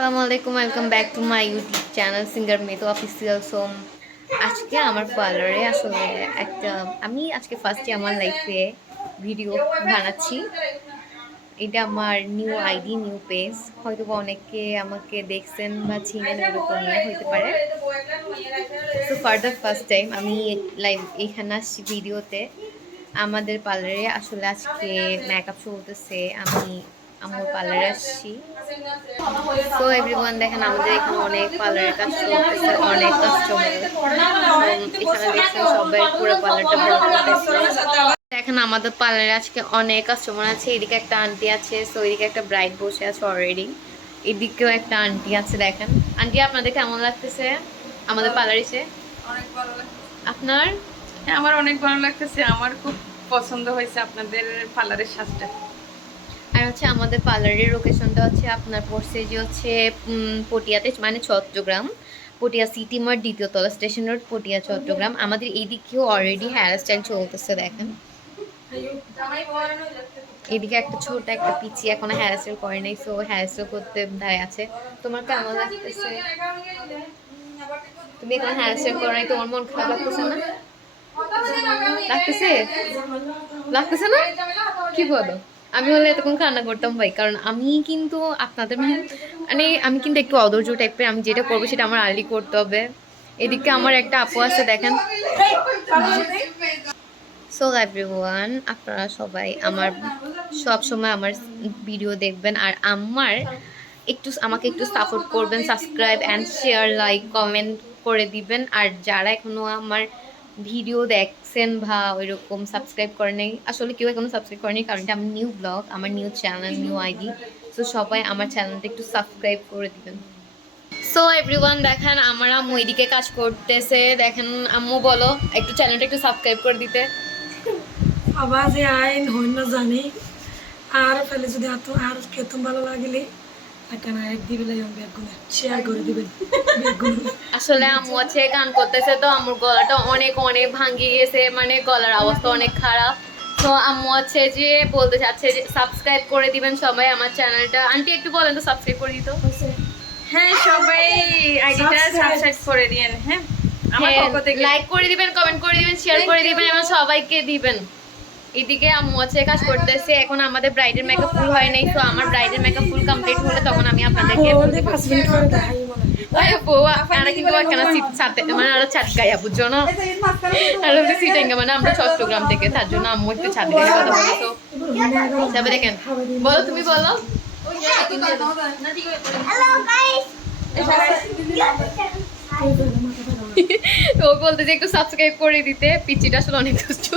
আসসালামু আলাইকুম, welcome back to my YouTube channel singer Meto official. So আজকে আমার পার্লারে আসলে আমি আজকে ফার্স্টে আমার লাইফে ভিডিও বানাচ্ছি। এটা আমার নিউ আইডি, নিউ পেজ। হয়তো অনেকে আমাকে দেখছেন বা চিনেন, এরকম হইতে পারে। So for the first time আমি লাইভ এখানে আসছি ভিডিওতে। আমাদের পার্লারে আসলে আজকে মেকআপ চলতেছে, আমি আমার পার্লারে আসছি। সো এভরিওয়ান দেখেন, আমাদের এখানে অনেক পার্লারের কাজ চলতেছে, অনেক কাস্টমার। এখানে দেখছেন সবাই পুরো পার্লারটা দেখেন, আমাদের পার্লারে আজকে অনেক কাস্টমার আছে। এদিকে একটা আন্টি আছে, সো এদিকে একটা ব্রাইড বসে আছে অলরেডি। এদিকেও একটা আন্টি আছে। দেখেন আন্টি, আপনাদের কেমন লাগতেছে আমাদের পার্লারে এসে? অনেক ভালো লাগছে। আপনার? হ্যাঁ, আমার অনেক ভালো লাগতেছে। আমার খুব পছন্দ হয়েছে আপনাদের পার্লারের সাজটা। আর হচ্ছে আমাদের পার্লারের লোকেশনটা হচ্ছে আপনার পড়ছে যে হচ্ছে পটিয়াতে, মানে চট্টগ্রাম পটিয়া সিটি মার্ট, দ্বিতীয় তলা, স্টেশন রোড, পটিয়া, চট্টগ্রাম। আমাদের এই দিকেও অলরেডি হেয়ার স্টাইল চলতেছে। দেখেন এদিকে একটা ছোট একটা পিচি এখনো হেয়ার স্টাইল করে নাই, সো হেয়ার স্টাইল করতে দাঁড়িয়ে আছে। তোমার কেমন লাগতেছে? তুমি এখন হেয়ার স্টাইল করো নাই, তোমার মন খারাপ লাগতেছে না? লাগতেছে? লাগতেছে না? কি বলো? আমি হলে এতক্ষণ কান্না করতাম ভাই, কারণ আমি কিন্তু আপনাদের মানে আমি কিন্তু একটু অধৈর্য টাইপের। আমি যেটা করবো সেটা আমার আর্লি করতে হবে। এদিকে আমার একটা আপু আছে, দেখেন। সো এভরিওয়ান, আপনারা সবাই আমার সব সময় আমার ভিডিও দেখবেন, আর আমাকে একটু সাপোর্ট করবেন। Subscribe and share, like, comment করে দিবেন। আর যারা এখনো আমার ভিডিও দেখছেন বা ওইরকম সাবস্ক্রাইব করে নেই, আসলে কেউ এখনো সাবস্ক্রাইব করেনি, কারণ এটা আমার নিউ ব্লগ, আমার new channel, new ID. So সবাই আমার চ্যানেলটা একটু সাবস্ক্রাইব করে দিবেন। সো এভরিওয়ান দেখেন, আমার আম্মু এদিকে কাজ করতেছে। দেখেন আম্মু, বলো একটু চ্যানেলটা একটু সাবস্ক্রাইব করে দিতে। আওয়াজে আইন হইন না জানি আর ফেলে যদি আর কেতম ভালো লাগলে আসলে আম্মু আছে গান করতেছে, তো আম্মুর গলাটা অনেক অনেক ভাঙ্গি গেছে, মানে গলার অবস্থা অনেক খারাপ। তো আম্মু আছে যে বলতে চাচ্ছে যে সাবস্ক্রাইব করে দিবেন সবাই আমার চ্যানেলটা। আন্টি একটু বলেন তো সাবস্ক্রাইব করে দিত। হ্যাঁ, সবাই আইডিটা সাবস্ক্রাইব করে দিয়েন। হ্যাঁ, আমার পক্ষ থেকে লাইক করে দিবেন, কমেন্ট করে দিবেন, শেয়ার করে দিবেন এবং সবাইকে দিবেন। এদিকে আম্মু আছে কাজ করতেছে। এখন আমাদের ব্রাইডের মেকআপ ফুল হয় নাই, তো আমার ব্রাইডের মেকআপ ফুল কমপ্লিট হলে তখন আমি আপনাদেরকে মানে আমরা চট্টগ্রাম থেকে, তার জন্য আম্মু একটু ছাদে কথা বলি। তো তবে দেখেন, বলো তুমি বলো। ও বলতে যে একটু সাবস্ক্রাইব করে দিতে, পিচিটা আসলে অনেক দুষ্টু।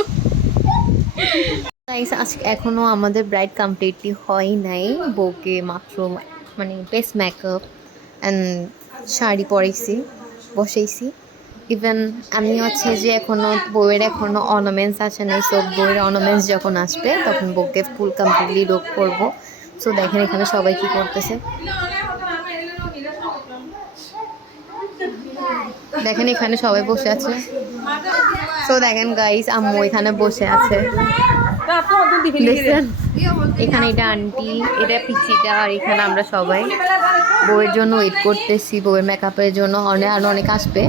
এখনো আমাদের ব্রাইড কমপ্লিটলি হয় নাই। বউকে মাত্র মানে বেস্ট মেকআপ অ্যান্ড শাড়ি পরাইছি, বসাইছি। ইভেন আমি হচ্ছে যে বউয়ের এখনো অর্নামেন্টস আসে নাই। সো বউয়ের অর্নামেন্টস যখন আসবে তখন বউকে ফুল কমপ্লিটলি লুক করবো। সো দেখেন এখানে সবাই কি করতেছে, দেখেন এখানে সবাই বসে আছে। সো দেখেন গাইস, আম্মু এখানে বসে আছে, দেখছেন? এখানে এটা আন্টি, এটা পিচিটা, আর এখানে আমরা সবাই বউয়ের জন্য ওয়েট করতেছি, বউয়ের মেকআপের জন্য। আরো অনেক আসবে।